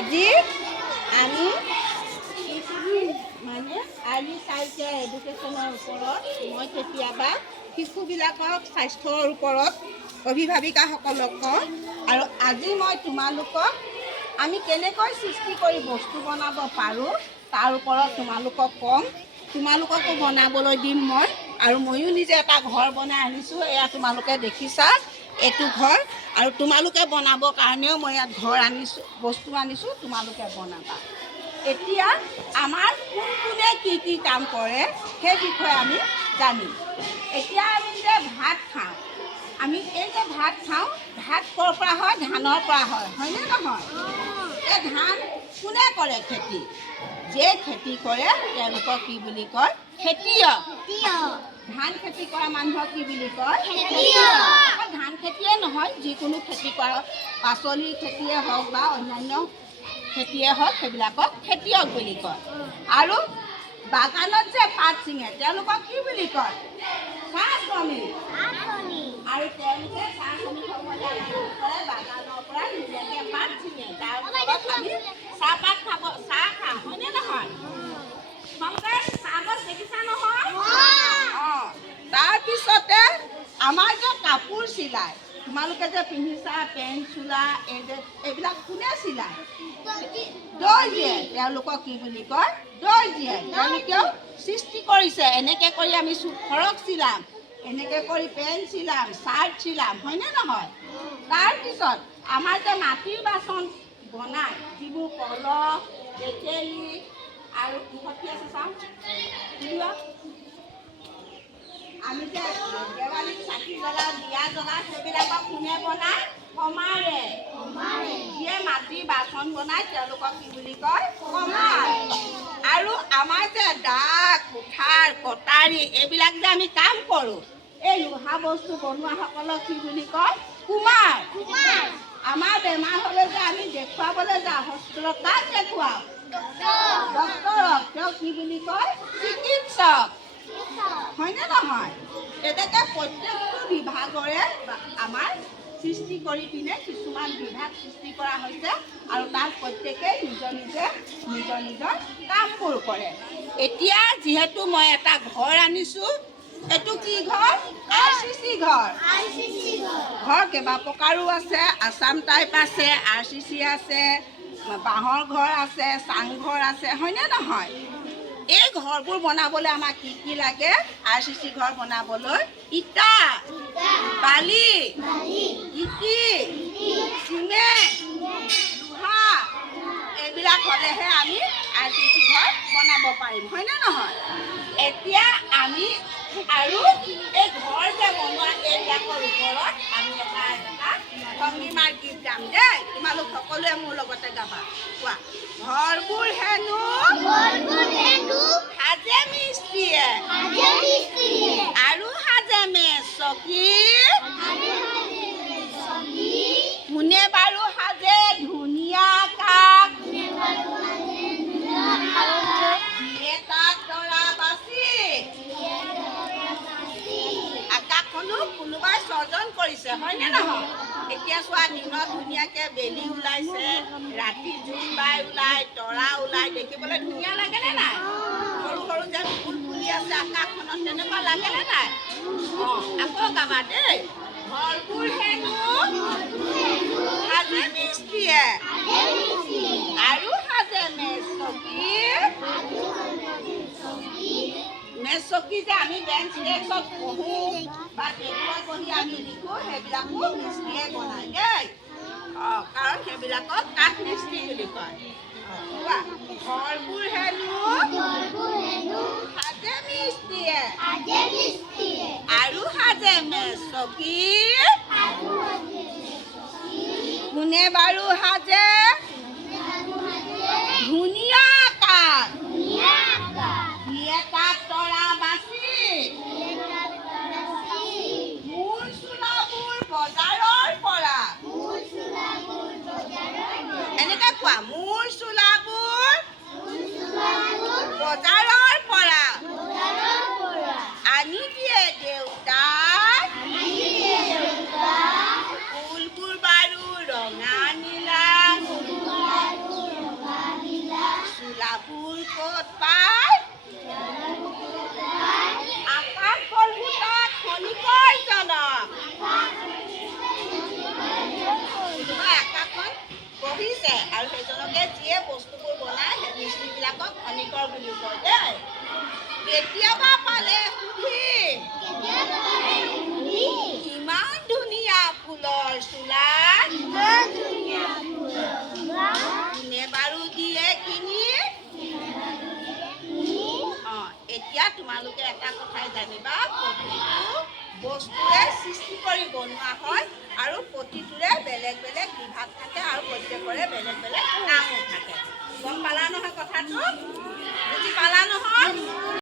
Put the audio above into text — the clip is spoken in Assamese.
আজি আমি মানে আৰ্লি চাইল্ড কেয়াৰ এডুকেশ্যনৰ ওপৰত মই কেতিয়াবা শিশুবিলাকক স্বাস্থ্যৰ ওপৰত অভিভাৱিকাসকলক কওঁ আৰু আজি মই তোমালোকক আমি কেনেকৈ সৃষ্টি কৰি বস্তু বনাব পাৰোঁ তাৰ ওপৰত তোমালোকক ক'ম। তোমালোককো বনাবলৈ দিম মই, আৰু ময়ো নিজে এটা ঘৰ বনাই আনিছোঁ। এয়া তোমালোকে দেখিছা, এইটো ঘৰ, আৰু তোমালোকে বনাবৰ কাৰণেও মই ইয়াত ঘৰ আনিছোঁ, বস্তু আনিছোঁ, তোমালোকে বনাবা। এতিয়া আমাৰ কোন কোনে কি কি কাম কৰে সেই বিষয়ে আমি জানিম। এতিয়া আমি যে ভাত খাওঁ, আমি এই যে ভাত খাওঁ, ভাত ক'ৰ পৰা হয়? ধানৰ পৰা হয়, হয়নে নহয়? এই ধান কোনে কৰে খেতি? যে খেতি কৰে তেওঁলোকক কি বুলি কয়? খেতিয়ক। ধান খেতি কৰা মানুহক কি বুলি কয়? খেতিয়ক। ধান খেতিয়ে নহয়, যিকোনো খেতি কৰা, পাচলিৰ খেতিয়ে হওক বা অন্যান্য খেতিয়ে হওক, সেইবিলাকক খেতিয়ক বুলি কয়। আৰু বাগানত যে পাত ছিঙে তেওঁলোকক কি বুলি কয়? চাহ শ্ৰমিক। আৰু তেওঁলোকে চাহ শ্ৰমিকসকলে কৰে বাগানৰ পৰা নিজকে পাত ছিঙে, তাৰ ফলত আমি চাহপাত খাব, চাহ খাওঁ, হয়নে নহয়? তোমালোকে চাহ গছ দেখিছা নহয়? অঁ, তাৰপিছতে আমাৰ যে কাপোৰ চিলাই, তোমালোকে যে পিন্ধিছা পেণ্ট চোলা, এইবিলাক কোনে চিলায়? দৰ্জীয়ে। তেওঁলোকক কি বুলি কয়? দৰ্জীয়ে। তেওঁলোকেও সৃষ্টি কৰিছে, এনেকৈ কৰি আমি ফৰক চিলাম, এনেকৈ কৰি পেণ্ট চিলাম, চাৰ্ট চিলাম, হয়নে নহয়? তাৰপিছত আমাৰ যে মাটিৰ বাচন বনায়, যিবোৰ কলহ, টেকেলি আৰু কিহত কি আছে চাওঁ, আমি যে দেৱালীত চাকি জ্বলাওঁ, দিয়া জ্বলাওঁ, সেইবিলাকক কোনে বনায়? কমাৰে। যিয়ে মাটিৰ বাচন বনায় তেওঁলোকক কি বুলি কয়? কমাৰ। আৰু আমাৰ যে দা, কুঠাৰ, কটাৰী, এইবিলাক যে আমি কাম কৰোঁ, এই লোহা বস্তু বনোৱাসকলক কি বুলি কয়? কুমাৰ। আমাৰ বেমাৰ হ'লে যে আমি দেখুৱাবলৈ যাওঁ হস্পিটেলত, কাক দেখুৱাওঁ? ডক্তৰক। তেওঁক কি বুলি কয়? চিকিৎসক, হয়নে নহয়? তেনেকৈ প্ৰত্যেকটো বিভাগৰে আমাৰ সৃষ্টি কৰি পিনে কিছুমান বিভাগ সৃষ্টি কৰা হৈছে, আৰু তাত প্ৰত্যেকেই নিজৰ নিজৰ কামবোৰ কৰে। এতিয়া যিহেতু মই এটা ঘৰ আনিছোঁ, এইটো কি ঘৰ? RCC ঘৰ। ঘৰ কেইবা প্ৰকাৰো আছে, আছাম টাইপ আছে, RCC আছে, বাঁহৰ ঘৰ আছে, চাংঘৰ আছে, হয়নে নহয়? এই ঘৰবোৰ বনাবলৈ আমাক কি কি লাগে? RCC ঘৰ বনাবলৈ ইটা, বালি, ইটি, চিমেণ্ট, লোহা, এইবিলাক হ'লেহে আমি RCC ঘৰ বনাব পাৰিম, হয়নে নহয়? এতিয়া আমি আৰু এই ঘৰ যে বনোৱা এইবিলাকৰ ওপৰত আমি এটা ভংগীমাৰ গীত গাম দেই। তোমালোক সকলোৱে মোৰ লগতে গাবা। কোৱা, ঘৰবোৰ হেনো সাজে মিস্ত্ৰীয়ে, আৰু সাজে মেচ চকী, কোনে বাৰু সাজে ধুনীয়া কাক, দিয়ে তাক তৰা বাচি। আকাশখনো কোনোবাই স্বজন কৰিছে, হয়নে নহয়? এতিয়া চোৱা, দিনত ধুনীয়াকৈ বেলি ওলাইছে, ৰাতি জোনবাই ওলাই, তৰা ওলাই, দেখিবলৈ ধুনীয়া লাগেনে নাই? সৰু সৰু যে ফুল ফুলি আছে আকাশখনত, তেনেকুৱা লাগেনে নাই? অঁ, আকৌ গাবা দেই। ঘৰবোৰ হেনো সাজে মিস্ত্ৰীয়ে, আৰু সাজে মেচ চকী। মেচ চকী যে আমি বেঞ্চ ডেস্কত বহোঁ বা টেবুলত বহি আমি লিখোঁ, সেইবিলাকো মিস্ত্ৰীয়ে বনায় দেই। অঁ, কাৰণ সেইবিলাকক কাঠ মিস্ত্ৰী বুলি কয়। কোৱা, ঘৰবোৰ হেনো সাজে মিস্ত্ৰীয়ে, আৰু সাজে মেচ চকী, কোনে বাৰু সাজে ধুনীয়া কাক, দিয়ে তাক তৰা বাচি। মোৰ চোলাবোৰ বজাৰৰ পৰা, এনেকৈ কোৱা, মোৰ চোলাবোৰ বজাৰৰ পৰা আনি দিয়ে দেউতাই, ফুলবোৰ বাৰু ৰঙা নীলা, চোলাবোৰ ক'ত পায় আকাশ বলভূতা খনিকৰ জনক আকাশখন বহিছে আৰু সেইজনকে যিয়ে বস্তুবোৰ বনায় সেই মিস্ত্ৰীবিলাকক খনিকৰ বুলি কয় দেই কেতিয়াবা পালে সুধিম ইমান ধুনীয়া ফুলৰ চোলা কোনে বাৰু দিয়ে কিনি এতিয়া তোমালোকে এটা কথাই জানিবা প্ৰতিটো বস্তুৰে সৃষ্টি কৰি বনোৱা হয় আৰু প্ৰতিটোৰে বেলেগ বেলেগ বিভাগ থাকে আৰু প্ৰত্যেকৰে বেলেগ বেলেগ নামো থাকে গম পালা নহয় কথাটো বুজি পালা নহয়